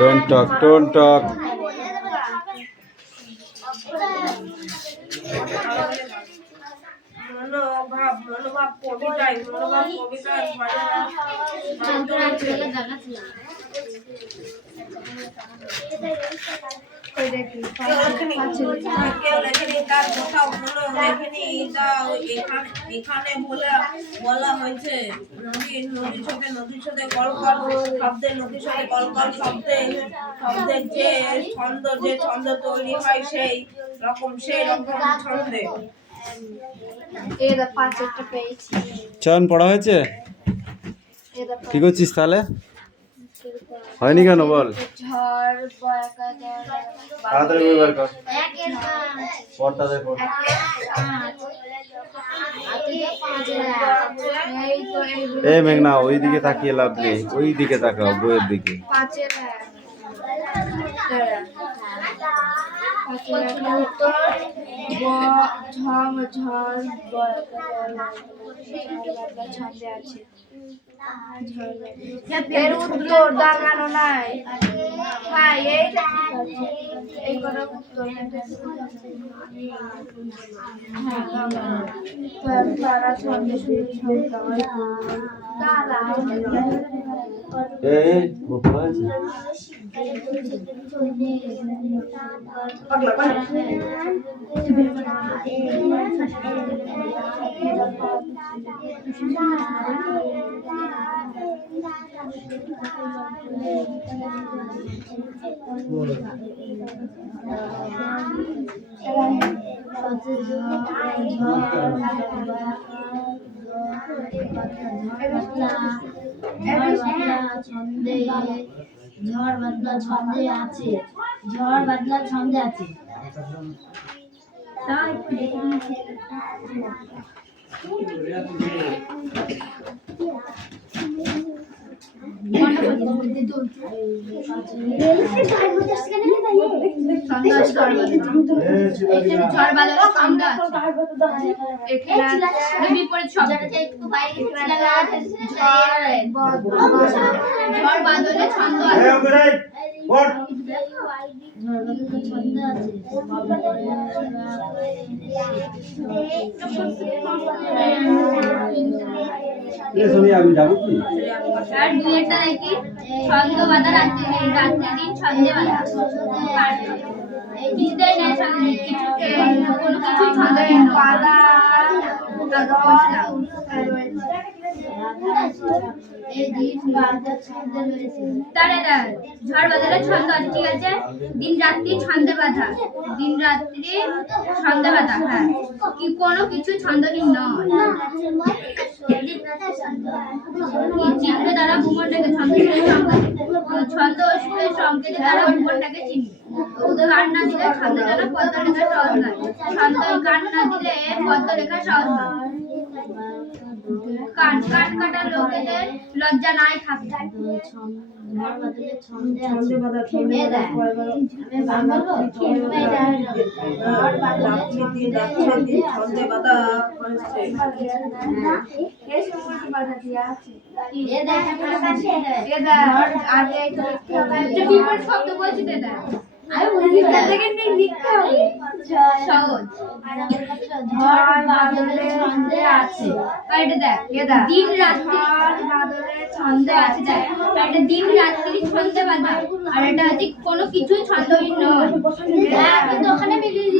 টনটক মনোভাব কবিতায় এখানে বলা হয়েছে নদীর সাথে কলকল শব্দে নদীর সাথে কলকল শব্দের যে ছন্দ তৈরি হয় সেই রকম ছন্দে। চয়ন পড়া হয়েছে? কি করছিস তাহলে? হয়নি কেন বল? এই মেঘনা ওই দিকে তাকিয়ে লাভ নেই, ওই দিকে তাকাও, বইয়ের দিকে। ছন্দে আছে এর উত্তর দাঁড়ানো নাই। হ্যাঁ এই কটা উত্তর তারা ছন্দে ঝড় বাদলা ছন্দে আছে, ঝড় বাদলা ছন্দে আছে। আমি যাবো কি? আর দুইটা দেখি ছন্দ বাঁধা রাত্রি দিন ছন্দে বাঁধা। এই কিছুটাই না ছন্দে কোনো কিছু ছন্দে বাঁধা এই দিন বাঁধা ছন্দে রয়েছে। তারে ঝড় বাদলের ছন্দ আছে, ঠিক আছে। দিন রাত্রি ছন্দে বাঁধা, দিন রাত্রি ছন্দে বাঁধা। হ্যাঁ, কি কোনো কিছু ছন্দহীন নয়। চিহ্ন দ্বারা ভূমণ্ডকে ছন্দ সুরের সংকেত দ্বারা ভূমণ্ডকে চিনবে। গান না দিলে ছন্দ যেন পদ্ম লেখা সহজ নয়। ছন্দ গান না দিলে পদ্ম লেখা সহজ নয়। কান কাটা লোকেদের লজ্জা নাই থাকে। শব্দ বলছি দাদা, দিন রাত্রি ছন্দে আছে, দিন রাত্রি ছন্দে বাঁধা। আর এটা হচ্ছে কোনো কিছুই ছন্দহীন নয়। কিন্তু ওখানে মিলিয়ে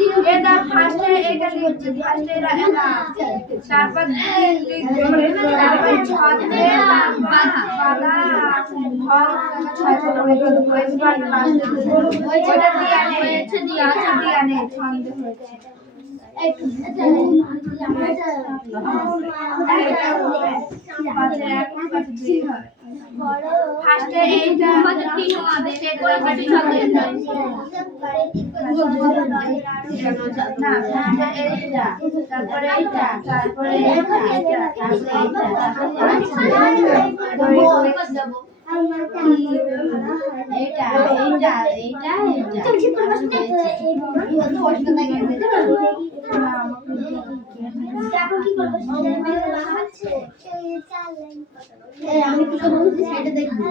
আমি কি বলছি সেটা দেখবি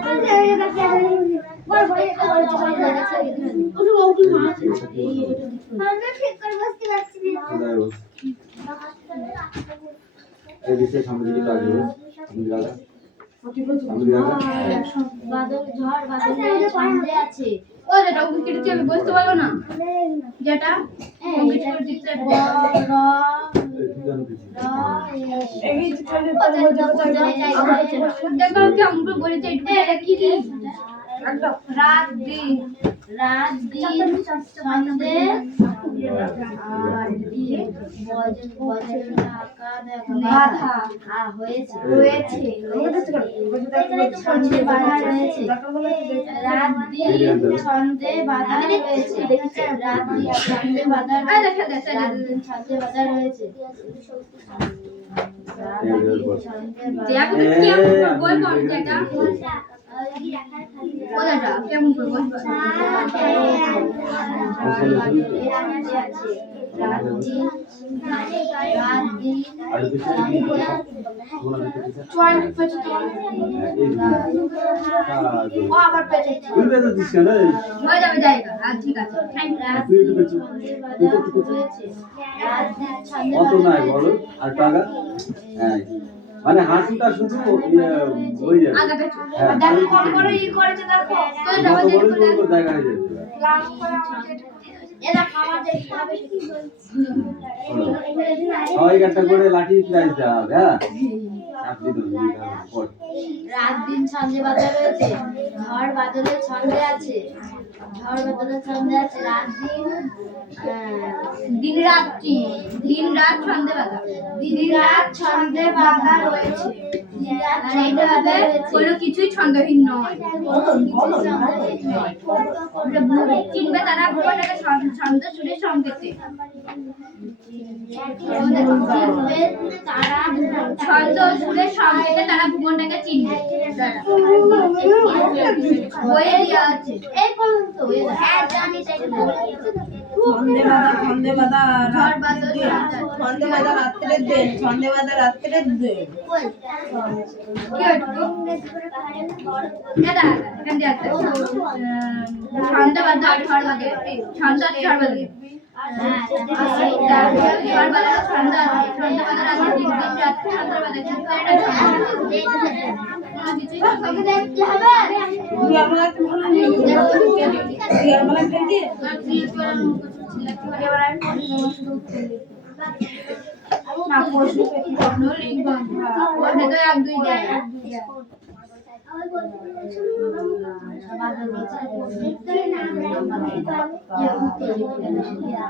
বাদল ঝড় বাদলের ছন্দে আছে ও যেটা উকিলটি আমি বুঝতে পারবো না যেটা রাত দিন ছন্দে আর বাধা হয়েছে ছন্দে বাধা রয়েছে রাত দিন ছন্দে বাধা রয়েছে রাত দিন ছন্দে বাধা ছন্দে বাধা রয়েছে কেমন করবো মানে হাসিটা শুধু ওই যাবে জায়গা হয়ে যাবে সবাই একটা করে লাঠি প্রাইজ দেওয়া হবে। হ্যাঁ রাত দিন ছন্দে বাদা রয়েছে ঝড় বাদলের ছন্দে আছে রাত দিন দিন রাত ছন্দে বাদা ছন্দে বাদা রয়েছে কোনো কিছুই ছন্দহীন নয় চিনবে তারা ভুবনটাকে ছন্দ সুরে সংকেতে ছন্দ সুরে সংকেতে তারা ভুবনটাকে চিনবে বইয়ে দেওয়া আছে এই পর্যন্ত ছন্দে বাঁধা রাত্রের দিন ছন্দে বাঁধা রাত্রের দিন ছন্দ বাঁধা ঝড় বাঁধে ছন্দ ঝড় বাঁধে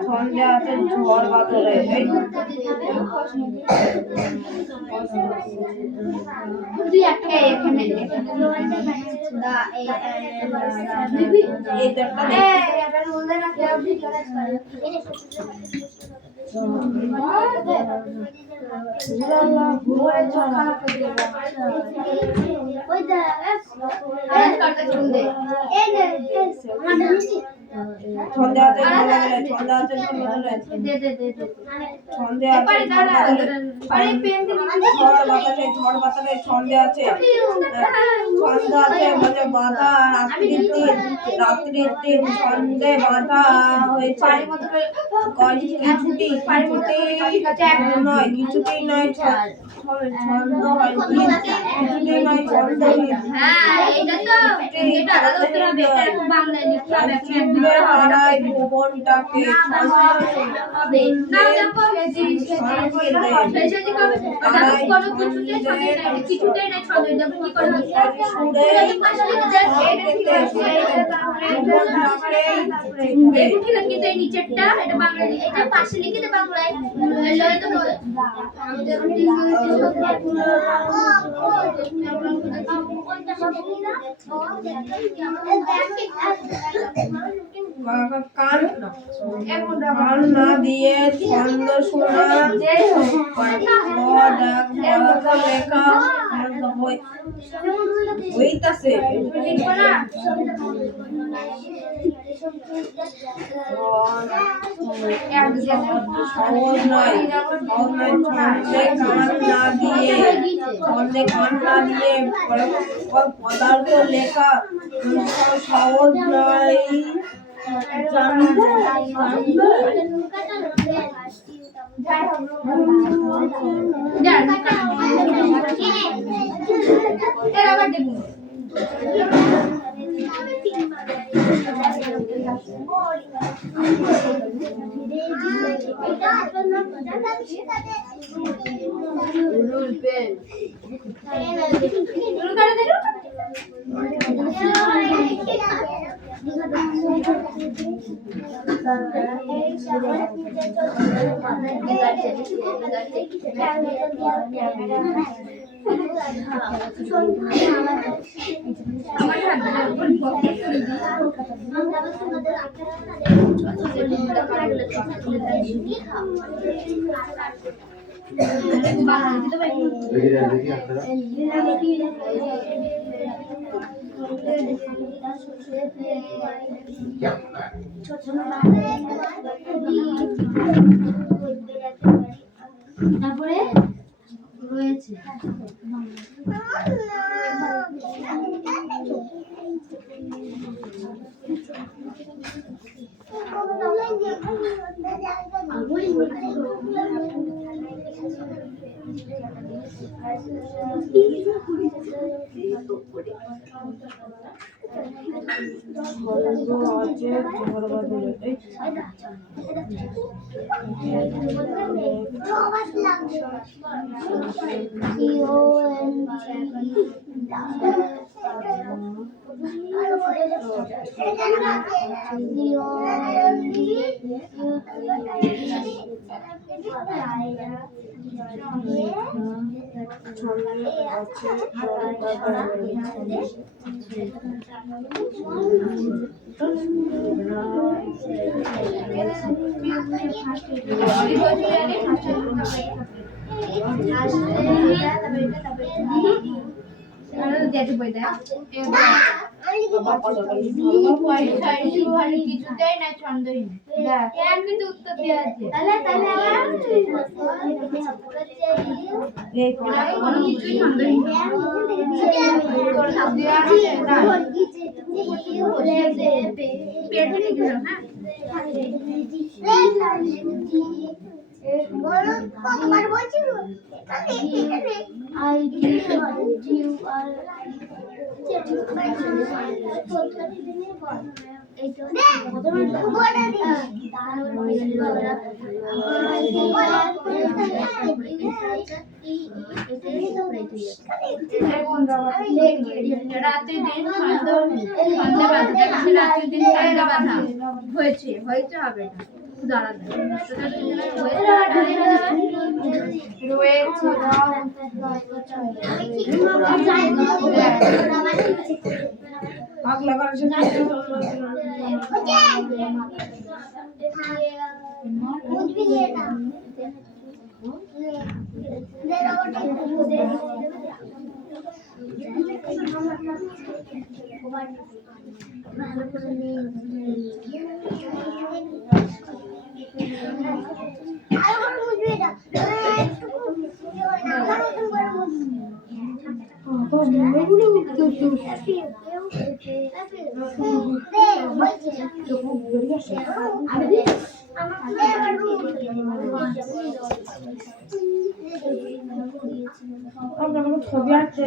ছন্দে আছে ঝড় বাদলে ছন্দে আছে ঝড় বাতালে ছন্দে আছে মানে বাঁধা রাত্রির দিন ছন্দে বাঁধা হয়েছে কিছুতেই নয় ছন্দ হয় কিছুতেই নয় ছন্দহীন হারায় ভুবনটাকে নিচেরটা এটা বাংলায় এটা পাশে লিখে দে বাংলায় কান কান না দিয়ে ছন্দ শোনা লেখা হইতাছে সহজ নয় ছন্দে কান না দিয়ে পদার্থ লেখা সহজ নয় তারপরে রয়েছে কিছুতেই না ছন্দহীন কিন্তু উত্তর দেওয়া আছে কোনো কিছুই ছন্দহীন কতবার বলছি রাত্রি দিন সন্ধ্যা বাঁধা রাত্রি দিন সন্ধ্যা বাঁধা হয়েছে হয়েছে হবে না দাঁড়াতে আগ লাগার ছবি আঁকতে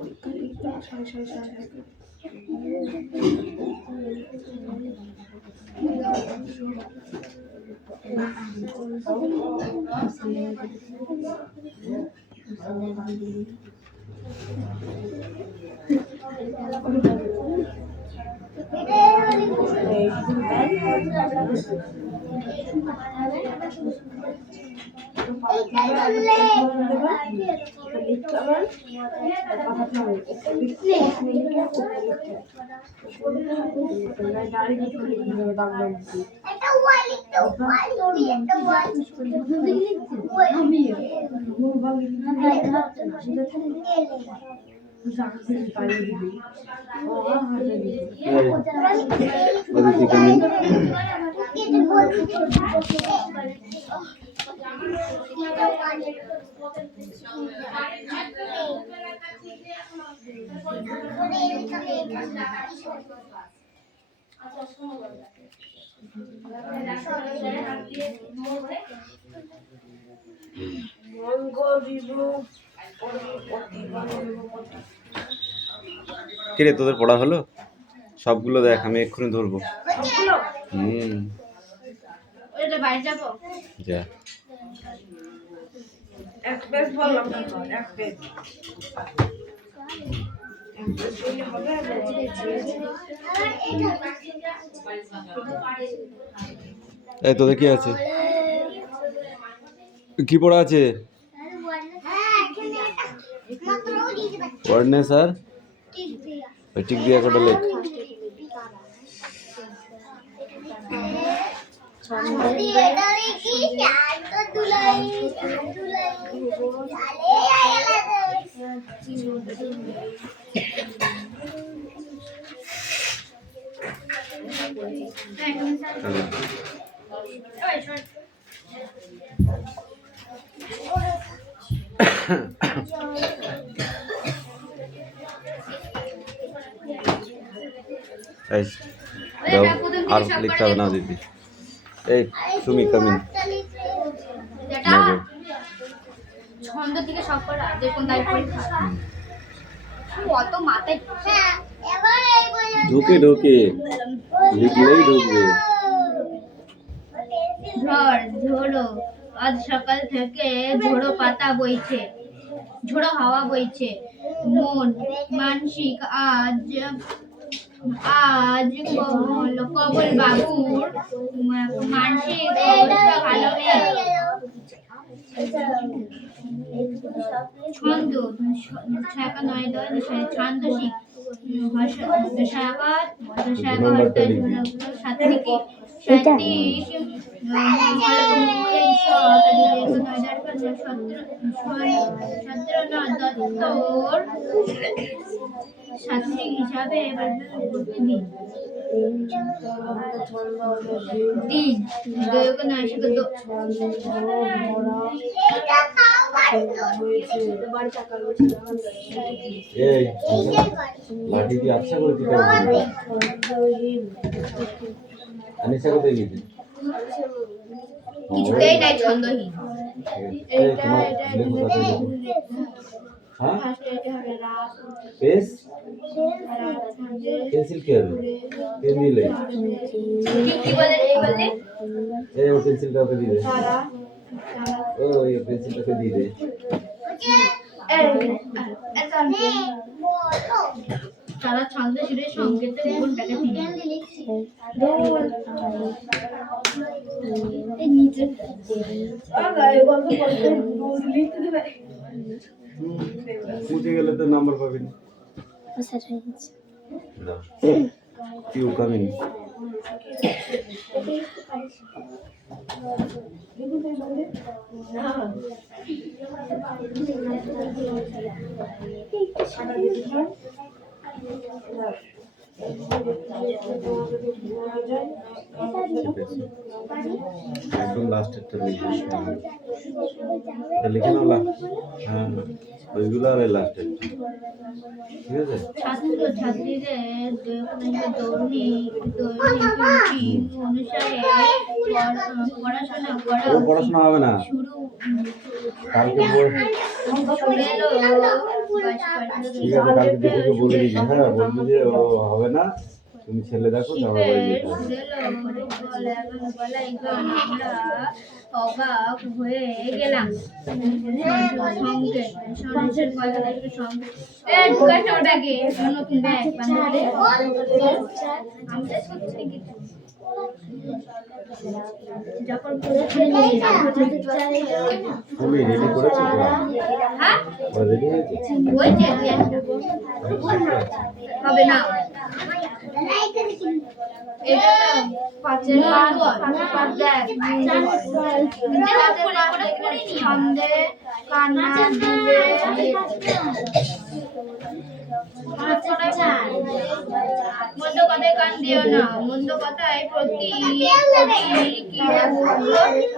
পরীক্ষা লিখতে সাড়ে একটা ওয়াল লিখতে ওয়াল একটা ওয়াল অদিতি কামিং। কিরে তোদের পড়া হলো? সবগুলো দেখ, আমি এক্ষুনি ধরবো। ওইটা বাইরে যাবো। যা। এক পেজ বললাম না তো, এক পেজ হবে। এই তোদের কি আছে? কি পড়া আছে? ওয়ার্ডনেস আর টিক দিয়ে একটা লেখ। এই দাও, আর লিখতে হবে না দিদি। এই সুমি কামিং। যেটা ছন্দ থেকে সব করা দেখুন তাই পরীক্ষা কত মাথায় ঢুকে ঢুকে লিখলেই ঢুকবে। ঝড় ঝোড়ো আজ সকাল থেকে ঝোড়ো পাতা বইছে, ঝোড়ো হাওয়া বইছে। মন মানসিক আজ আজ কবল বাবুর মানসিক অবস্থা ভালো নেই। ছন্দ ছাকা নয় ছান্দসিক ছাত্রী হিসাবে এবার দিন এই লাঠি দিয়ে আচ্ছা করে দিতে হবে। আনিসা কোথায় গেছে? কিছুতেই নাই ছন্দহীন। এই তোমার লেখো কোথায় গেছে? হ্যাঁ পেস পেন্সিল কি হবে? পেন দিলে কি বলে এই ও পেন্সিলটা ওকে দিয়ে দে। ও এই পেন্সিলটাকে দিয়ে দে। তারা ছন্দ সুরে সংকেতের গুণটাকে নিচে মুছে গেলে তো নাম্বার পাবেন। You coming. একদম লাস্টেরটা লিখে নাও। হ্যাঁ ওইগুলো আর লাস্টের, ঠিক আছে? ছাত্র ছাত্রীদের দৈনিক অনুসারে পড়াশোনা হবে না শুরু কালকে এলো ঠিক আছে, কালকে দেখে বলে দিবি। হ্যাঁ, বলবি যে ও হবে না, তুমি ছেলে দেখো, তারপর বাড়ি যেতে হবে। অবাক হয়ে গেলাম। ওটাকে নতুন ব্যাগ যখন তুমি রেডি করেছো তো? হ্যাঁ ওরা রেডি হয়েছে? ওই যে দুই একটা হবে না এটা পাঁচের পাঁচ দেখ ছন্দে কান্না দিলে মন্দ কথায় কান দিও না, মন্দ কথায় প্রতি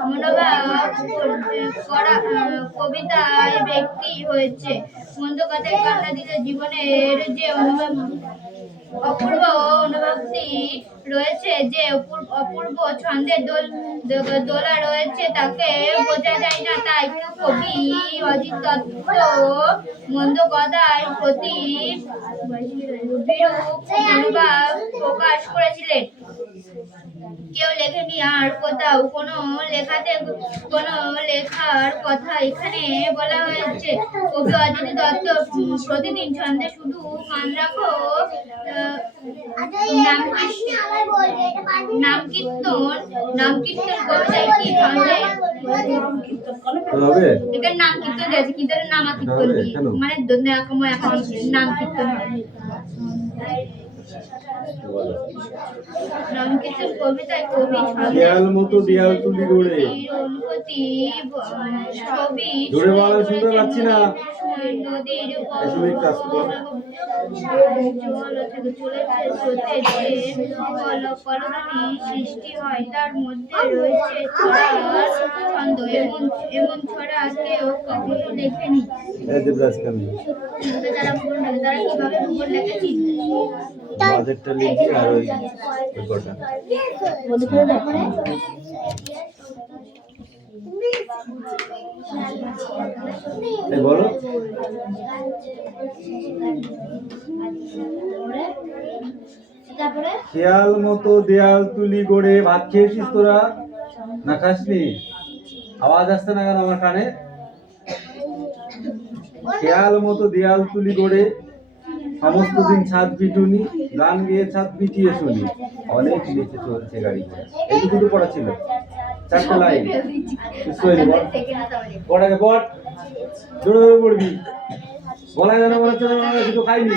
মনোভাব করা কবিতায় ব্যক্তি হয়েছে। মন্দ কথায় কান না দিলে জীবনের যে অপূর্ব অনুভূতি রয়েছে, যে অপূর্ব ছন্দের দোলা রয়েছে, তাকে বোঝা যায় না। তাই কবি অজিত দত্ত মন্দ কথায় প্রতি বিরূপ মনোভাব প্রকাশ করেছিলেন। কেউ লেখেনি আর কোথাও কোনো লেখার কথা এখানে বলা হয়েছে। কবি অজিত দত্ত প্রতিদিন ছন্দে শুধু কান রাখো নাম কীর্তন কবিতায় কি ছন্দে হবে? এটার নাম কীর্তন দিয়েছে, কিন্তু এটার নামা কীর্তন দিয়ে মানে নাম কীর্তন নাম কীর্তন কবিতায় কবি দেয়াল মতো দেয়াল তুলি গড়ে অনুভূতি ছবি জোরে বলা শুনতে পাচ্ছি না। নদীর এসব একটু আস্তে বল। কলকানি সৃষ্টি হয়, তার মধ্যে রয়েছে ছন্দ। এমন ছড়া কেউ কখনো লেখেনি। তারা কিভাবে ভূগোল লেখেছি? বাজেটটা লিখি আর ওই কটা বলো। খেয়াল মতো দেয়াল তুলি গড়ে। ভাত খেয়েছিস তোরা না খাসনি? আওয়াজ আসছে না কেন আমার কানে? খেয়াল মতো দেয়াল তুলি গড়ে সমস্ত দিন ছাদ পিটুনি, গান গেয়ে ছাদ পিটিয়ে শুনি। অনেক নিচে চলছে গাড়ি ঘোড়া। এইটুকু তো পড়া ছিল, চারটা লাইন। পড়াকে পড়, জোরে জোরে পড়বি। বলা যেন মনে হচ্ছে কিছু খাইনি।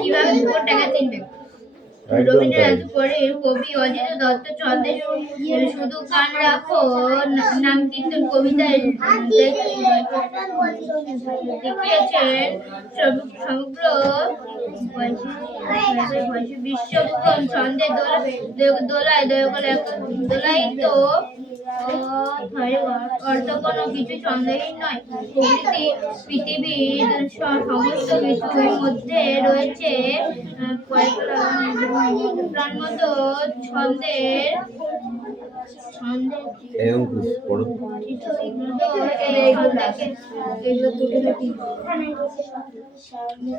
কিভাবে ভূগোল টাকা চিনবে? রবীন্দ্রনাথ পরের কবি অজিত দত্ত ছন্দে শুধু কান রাখো নাম কীর্তন কবিতায় দেখিয়েছেন সমগ্র বিশ্বভূগোল ছন্দের দোলায়িত অর্থ কোনো কিছু সন্দেহহীন নয়। পৃথিবীর সমস্ত কিছুর মধ্যে রয়েছে প্রাণমত ছন্দের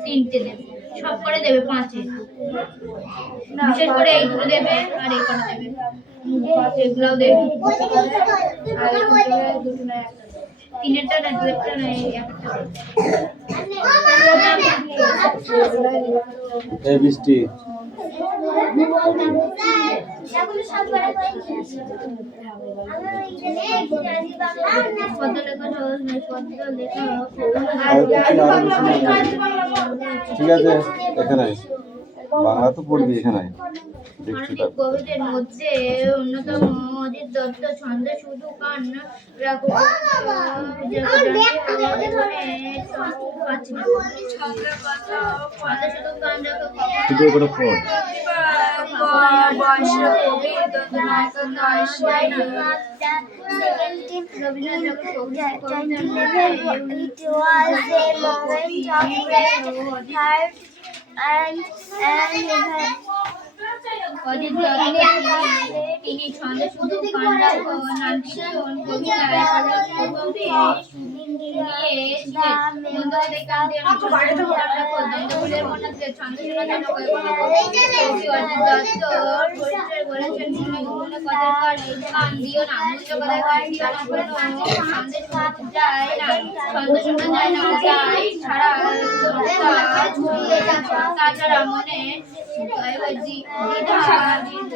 তিনটে দেবে, সব করে দেবে পাঁচে, বিশেষ করে এইগুলো দেবে আর এই কটা দেবে, এগুলোও দেবে। তিনেরটা না দুয়েরটা না একটা। এই বৃষ্টি ঠিক আছে, এখানে বাংলা তো পড়বি এখানে দেখছি অনেক কবিদের মধ্যে অন্যতম অজিত দত্ত ছন্দ শুধু কান রাখো শুধু করে পড়। অজিত দত্ত তিনি ছন্দ শুধু কান রাখো নাট্যন কবিতায় তাছাড়া মনে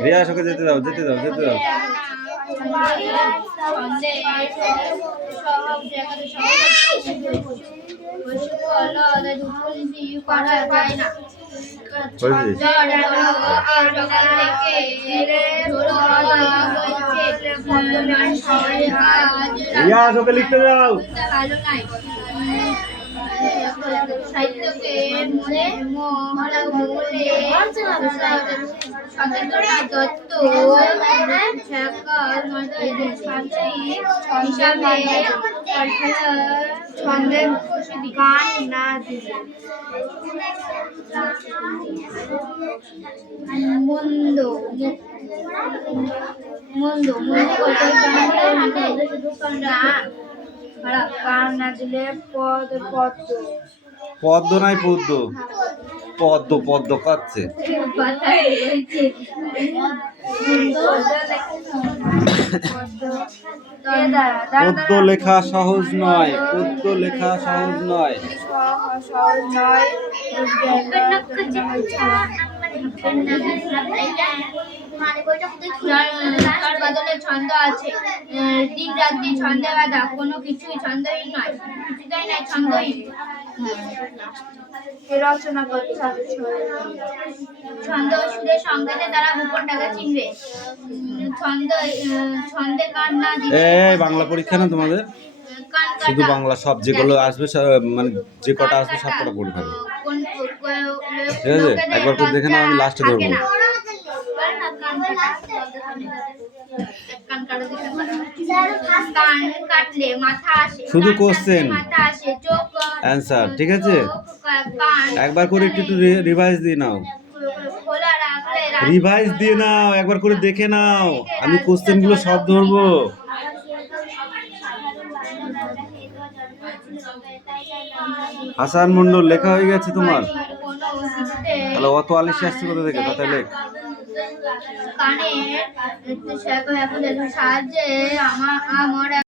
রিয়া ওকে যেতে দাও যেতে দাও যেতে দাও। রিয়া ওকে লিখতে দাও। সাহিত্যকে মনে মহড়া বলে সতেন্দ্রনাথ দত্ত হিসাবে ছন্দের গান না দিলে মন্দ মন্দ মন্দ শুধু গান না দিলে পদ্ম পদ্ম নাই পদ্ম পদ্ম পদ্ম কাচ্ছে। পদ্য লেখা সহজ নয়, পদ্য লেখা সহজ নয়। সহজ নয় তার বদলে ছন্দ আছে দিন রাত্রি ছন্দে বাঁধা কোনো কিছুই ছন্দহীন নয় কিছুটাই নাই ছন্দহীন রচনা করতে হবে ছন্দ ও সুরের সংকেতের দ্বারা ভূখণ্ডটাকে চিনবে ছন্দে কান না দিলে এই বাংলা পরীক্ষা না তোমাদের? কান শুধু কাটা বাংলা সব যেগুলো আসবে মানে যে কটা আসবে সব কটা পড়ে থাকবে। ঠিক আছে, একবার করে দেখে নাও, আমি লাস্টে ধরবো। কান কাটলে মাথা আসে, শুধু কান question, কাটলে মাথা আসে, চোখ answer, ঠিক আছে? কান একবার করে একটু একটু রিভাইজ দিয়ে নাও, খোলা রাখলে রিভাইজ দিয়ে নাও, একবার করে দেখে নাও, আমি কোশ্চেন গুলো সব ধরবো। হাসান মন্ডল লেখা হয়ে গেছে তোমার? তাহলে অত আলিশি আসছে কোথা থেকে? তাতে লেখ। কানের সাহায্যে আমার